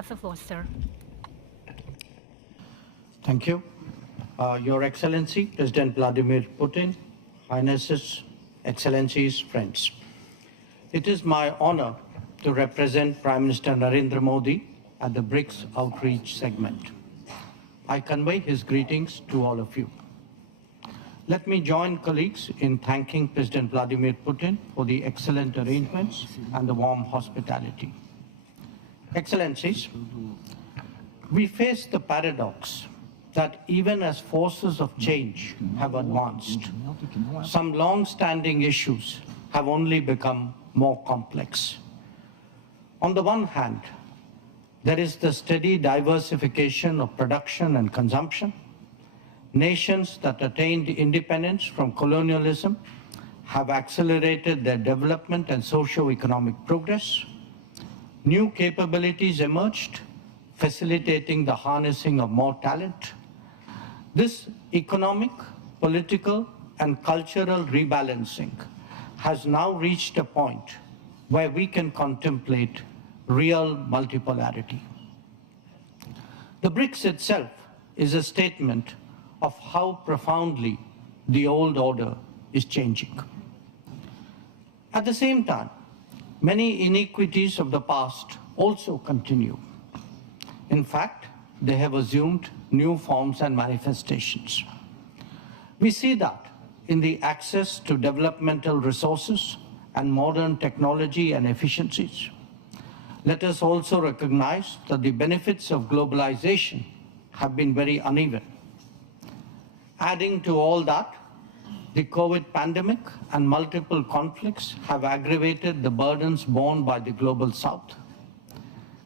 have the floor, sir. Thank you. Your Excellency, President Vladimir Putin, Highnesses, Excellencies, friends. It is my honor to represent Prime Minister Narendra Modi at the BRICS Outreach segment. I convey his greetings to all of you. Let me join colleagues in thanking President Vladimir Putin for the excellent arrangements and the warm hospitality. Excellencies, we face the paradox that even as forces of change have advanced, some long-standing issues have only become more complex. On the one hand, there is the steady diversification of production and consumption. Nations that attained independence from colonialism have accelerated their development and socio-economic progress. New capabilities emerged, facilitating the harnessing of more talent. This economic, political, and cultural rebalancing has now reached a point where we can contemplate real multipolarity. The BRICS itself is a statement of how profoundly the old order is changing. At the same time, many inequities of the past also continue. In fact, they have assumed new forms and manifestations. We see that in the access to developmental resources and modern technology and efficiencies. Let us also recognize that the benefits of globalization have been very uneven. Adding to all that, the COVID pandemic and multiple conflicts have aggravated the burdens borne by the global South.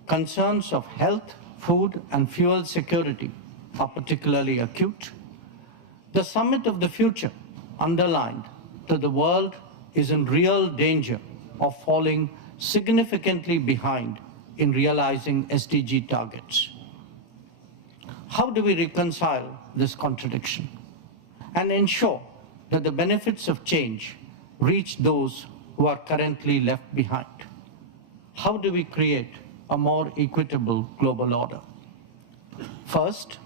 Concerns of health, food, and fuel security are particularly acute. The Summit of the Future underlined that the world is in real danger of falling significantly behind in realizing SDG targets. How do we reconcile this contradiction and ensure that the benefits of change reach those who are currently left behind? How do we create a more equitable global order? First,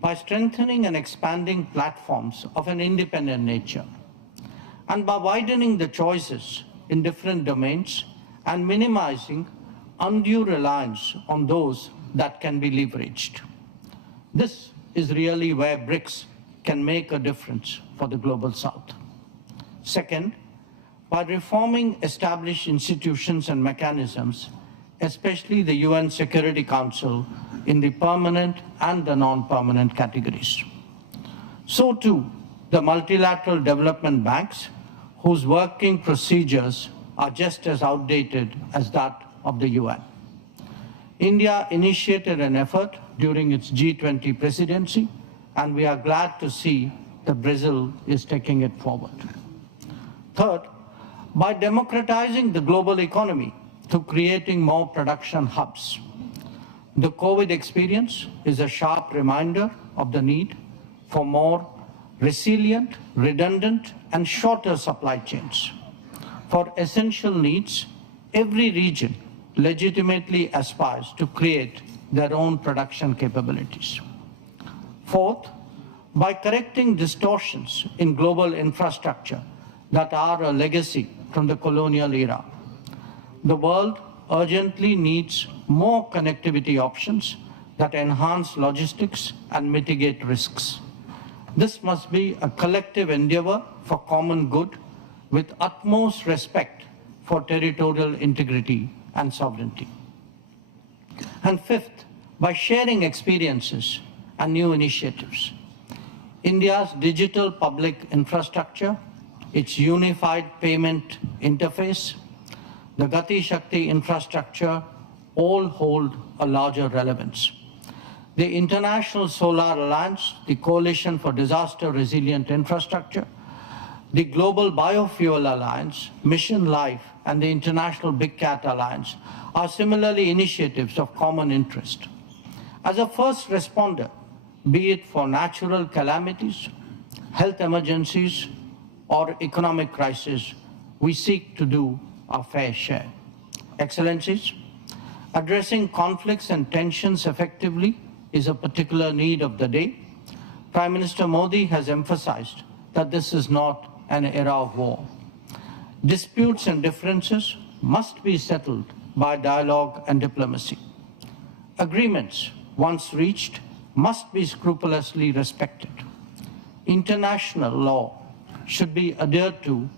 by strengthening and expanding platforms of an independent nature, and by widening the choices in different domains and minimizing undue reliance on those that can be leveraged. This is really where BRICS can make a difference for the global South. Second, by reforming established institutions and mechanisms, especially the UN Security Council in the permanent and the non-permanent categories. So too, the multilateral development banks, whose working procedures are just as outdated as that of the UN. India initiated an effort during its G20 presidency, and we are glad to see that Brazil is taking it forward. Third, by democratizing the global economy through creating more production hubs. The COVID experience is a sharp reminder of the need for more resilient, redundant, and shorter supply chains. For essential needs, every region legitimately aspires to create their own production capabilities. Fourth, by correcting distortions in global infrastructure that are a legacy from the colonial era. The world urgently needs more connectivity options that enhance logistics and mitigate risks. This must be a collective endeavor for common good with utmost respect for territorial integrity and sovereignty. And fifth, by sharing experiences and new initiatives. India's digital public infrastructure, its unified payment interface, the Gati Shakti infrastructure all hold a larger relevance. The International Solar Alliance, the Coalition for Disaster Resilient Infrastructure, the Global Biofuel Alliance, Mission Life, and the International Big Cat Alliance are similarly initiatives of common interest. As a first responder, be it for natural calamities, health emergencies, or economic crisis, we seek to do our fair share. Excellencies, Addressing conflicts and tensions effectively is a particular need of the day. Prime Minister Modi has emphasized that this is not an era of war. Disputes and differences must be settled by dialogue and diplomacy. Agreements, once reached, must be scrupulously respected. International law should be adhered to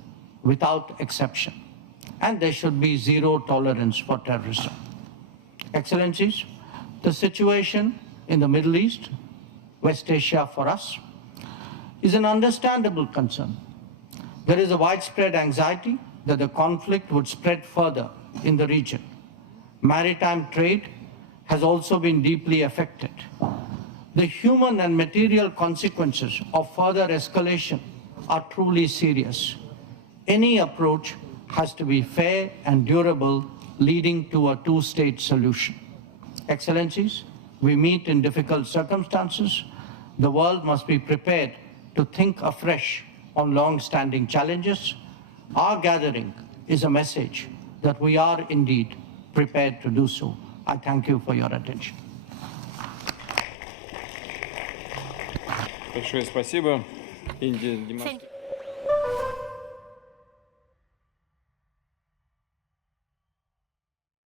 without exception, and there should be zero tolerance for terrorism. Excellencies, the situation in the Middle East, West Asia for us, is an understandable concern. There is a widespread anxiety that the conflict would spread further in the region. Maritime trade has also been deeply affected. The human and material consequences of further escalation are truly serious. Any approach has to be fair and durable, leading to a two-state solution. Excellencies, we meet in difficult circumstances. The world must be prepared to think afresh on long-standing challenges. Our gathering is a message that we are indeed prepared to do so. I thank you for your attention. Большое спасибо. Индия демонстрирует.